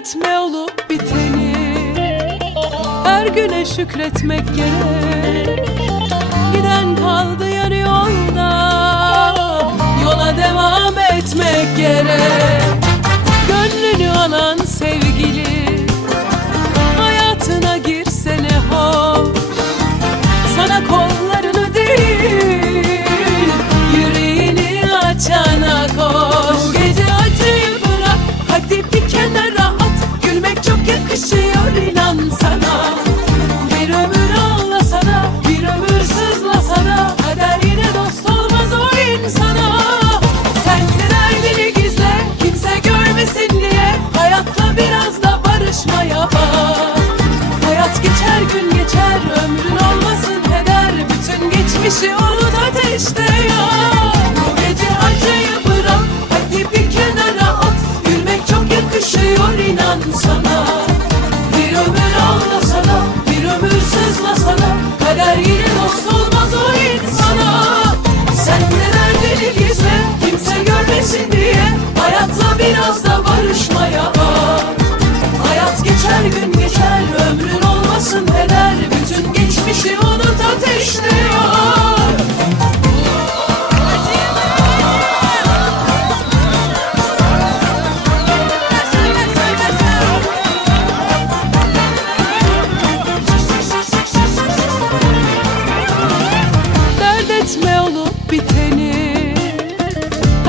etme olup biteni. Her güne şükretmek gerek.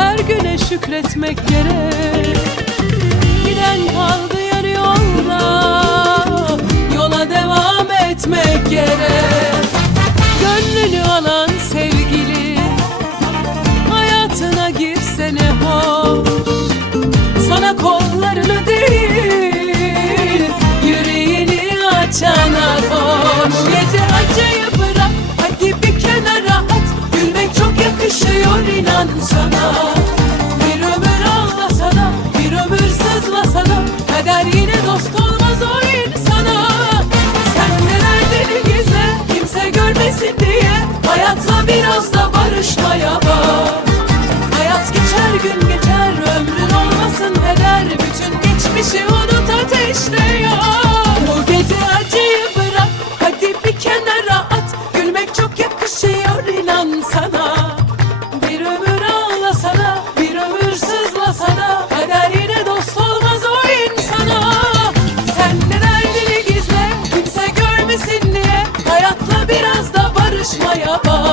Her güne şükretmek gerek. Giden kaldı Bütün geçmişi unut ateşle yak Bu gece acıyı bırak hadi bir kenara at. Gülmek çok yakışıyor inan sana. Bir ömür ağlasana bir ömür sızlasana. Kaderine dost olmaz o insana. Senden derdini gizle kimse görmesin diye. Hayatla biraz da barışmaya bak.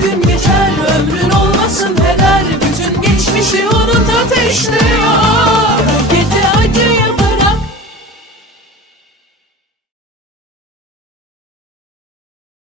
gün geçer ömrün olmasın heder Bütün geçmişi unut ateşte yar